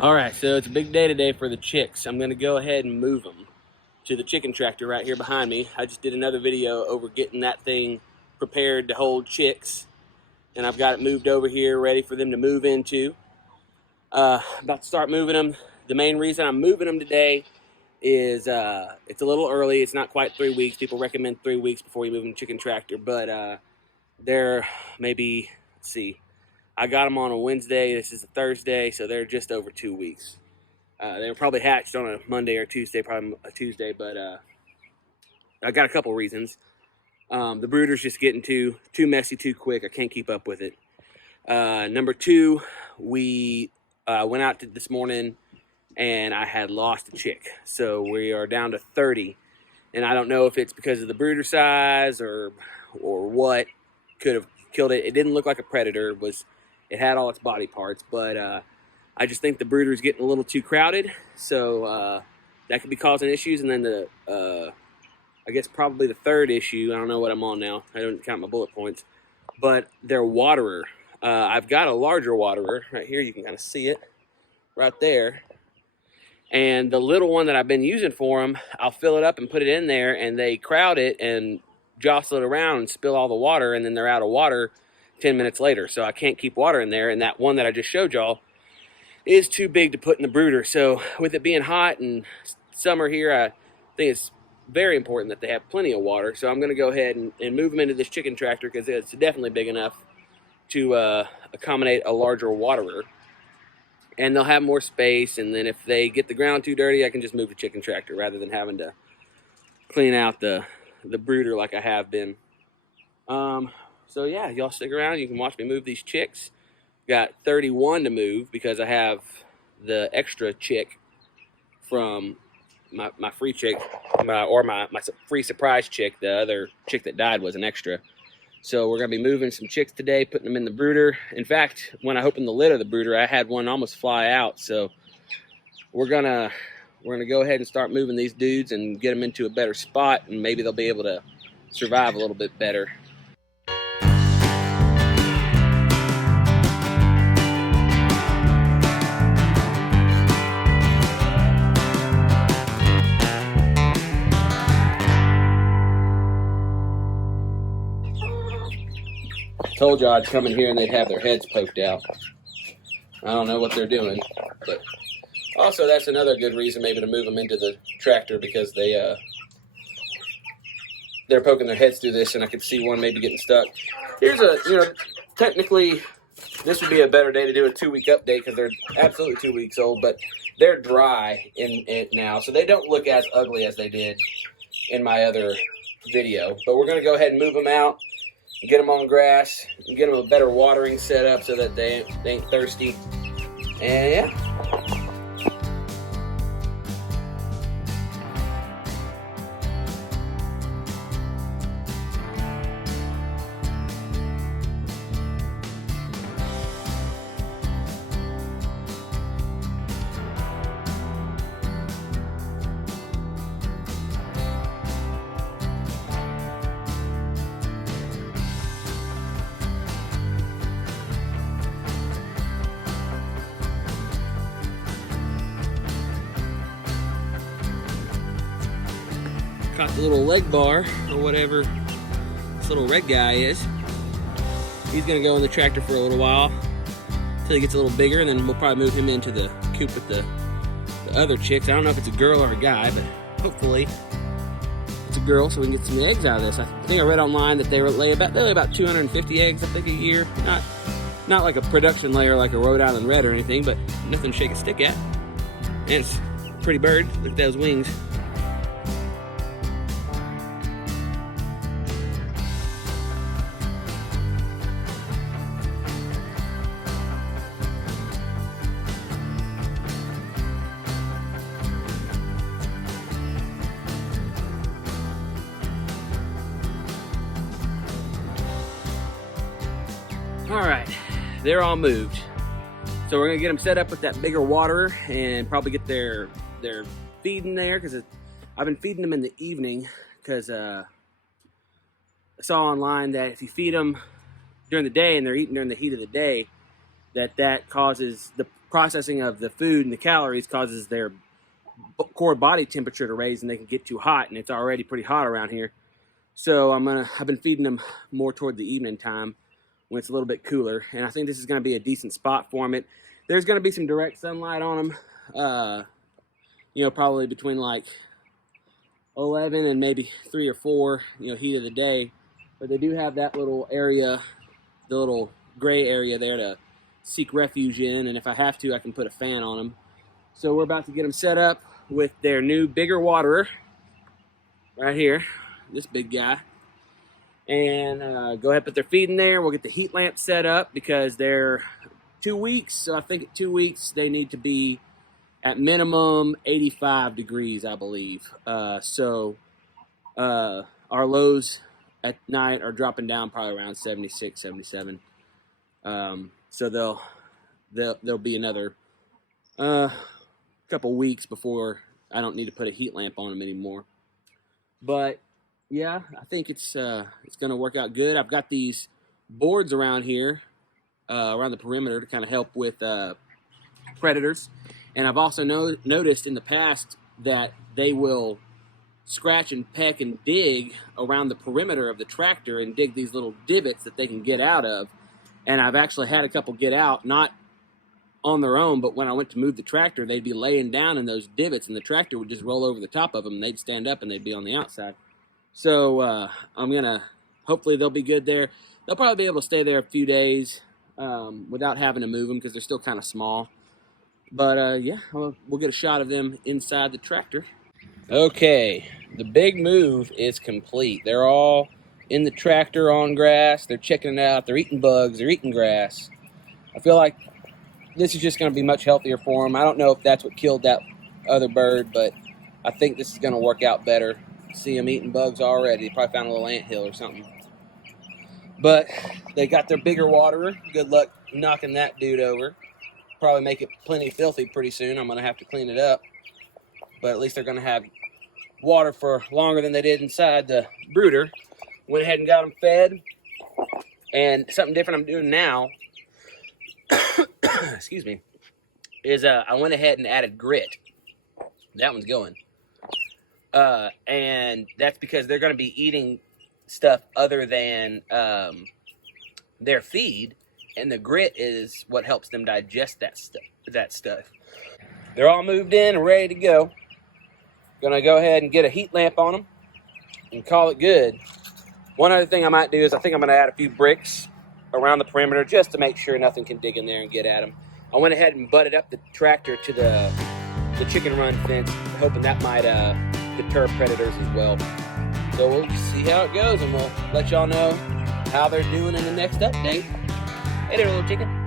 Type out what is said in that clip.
All right, so it's a big day today for the chicks. I'm gonna go ahead and move them to the chicken tractor right here behind me. I just did another video over getting that thing prepared to hold chicks, and I've got it moved over here ready for them to move into. About to start moving them. The main reason I'm moving them today is it's a little early. It's not quite 3 weeks. People recommend 3 weeks before you move them to chicken tractor, but they're maybe, let's see, I got them on a Wednesday. This is a Thursday, so they're just over 2 weeks. They were probably hatched on a Monday or Tuesday, probably a Tuesday, but I got a couple reasons. The brooder's just getting too messy too quick. I can't keep up with it. Number two, we went out this morning and I had lost a chick. So we are down to 30. And I don't know if it's because of the brooder size or what could have killed it. It didn't look like a predator. It had all its body parts, but I just think the brooder is getting a little too crowded, so that could be causing issues. And then I guess probably the third issue, I don't know what I'm on now, I don't count my bullet points, but their waterer. I've got a larger waterer right here, you can kind of see it right there. And the little one that I've been using for them, I'll fill it up and put it in there, and they crowd it and jostle it around and spill all the water, and then they're out of water 10 minutes later. So I can't keep water in there, and that one that I just showed y'all is too big to put in the brooder. So with it being hot and summer here, I think it's very important that they have plenty of water. So I'm going to go ahead and move them into this chicken tractor because it's definitely big enough to accommodate a larger waterer. And they'll have more space, and then if they get the ground too dirty, I can just move the chicken tractor rather than having to clean out the brooder like I have been. So yeah, y'all stick around. You can watch me move these chicks. Got 31 to move because I have the extra chick from my free chick, my free surprise chick. The other chick that died was an extra. So we're going to be moving some chicks today, putting them in the brooder. In fact, when I opened the lid of the brooder, I had one almost fly out. So we're gonna go ahead and start moving these dudes and get them into a better spot, and maybe they'll be able to survive a little bit better. Told you I'd come in here and they'd have their heads poked out. I don't know what they're doing, but also that's another good reason maybe to move them into the tractor, because they're poking their heads through this, and I could see one maybe getting stuck. Here's technically this would be a better day to do a 2-week update because they're absolutely 2 weeks old, but they're dry in it now, so they don't look as ugly as they did in my other video. But we're going to go ahead and move them out, get them on grass, and get them a better watering setup so that they ain't thirsty. And yeah. Caught the little leg bar, or whatever this little red guy is. He's gonna go in the tractor for a little while until he gets a little bigger, and then we'll probably move him into the coop with the other chicks. I don't know if it's a girl or a guy, but hopefully it's a girl, so we can get some eggs out of this. I think I read online that they lay about 250 eggs, I think, a year. Not like a production layer like a Rhode Island Red or anything, but nothing to shake a stick at. And it's a pretty bird. Look at those wings. All right, they're all moved. So we're gonna get them set up with that bigger waterer and probably get their feed in there, because I've been feeding them in the evening because I saw online that if you feed them during the day and they're eating during the heat of the day, that causes the processing of the food and the calories causes their core body temperature to raise, and they can get too hot, and it's already pretty hot around here. So I've been feeding them more toward the evening time when it's a little bit cooler, and I think this is going to be a decent spot for them. There's going to be some direct sunlight on them, probably between like 11 and maybe 3 or 4, heat of the day. But they do have that little area, the little gray area there to seek refuge in, and if I have to, I can put a fan on them. So we're about to get them set up with their new bigger waterer right here, this big guy, and go ahead and put their feed in there. We'll get the heat lamp set up because they're 2 weeks, so I think at 2 weeks they need to be at minimum 85 degrees, I believe. So our lows at night are dropping down probably around 76, 77. So they'll be another couple weeks before I don't need to put a heat lamp on them anymore. But yeah, I think it's going to work out good. I've got these boards around here, around the perimeter, to kind of help with predators. And I've also noticed in the past that they will scratch and peck and dig around the perimeter of the tractor and dig these little divots that they can get out of. And I've actually had a couple get out, not on their own, but when I went to move the tractor, they'd be laying down in those divots, and the tractor would just roll over the top of them, and they'd stand up, and they'd be on the outside. So I'm going to, hopefully they'll be good there. They'll probably be able to stay there a few days without having to move them because they're still kind of small. But yeah, we'll get a shot of them inside the tractor. Okay, the big move is complete. They're all in the tractor on grass. They're checking it out. They're eating bugs. They're eating grass. I feel like this is just going to be much healthier for them. I don't know if that's what killed that other bird, but I think this is going to work out better. See them eating bugs already. They probably found a little anthill or something. But they got their bigger waterer. Good luck knocking that dude over. Probably make it plenty filthy pretty soon. I'm going to have to clean it up. But at least they're going to have water for longer than they did inside the brooder. Went ahead and got them fed. And something different I'm doing now, excuse me, is I went ahead and added grit. That one's going. And that's because they're going to be eating stuff other than their feed, and the grit is what helps them digest that stuff. They're all moved in and ready to go. Gonna go ahead and get a heat lamp on them and call it good. One other thing I might do is I think I'm gonna add a few bricks around the perimeter just to make sure nothing can dig in there and get at them. I went ahead and butted up the tractor to the chicken run fence, hoping that might deter predators as well. So we'll just see how it goes, and we'll let y'all know how they're doing in the next update. Hey there, little chicken.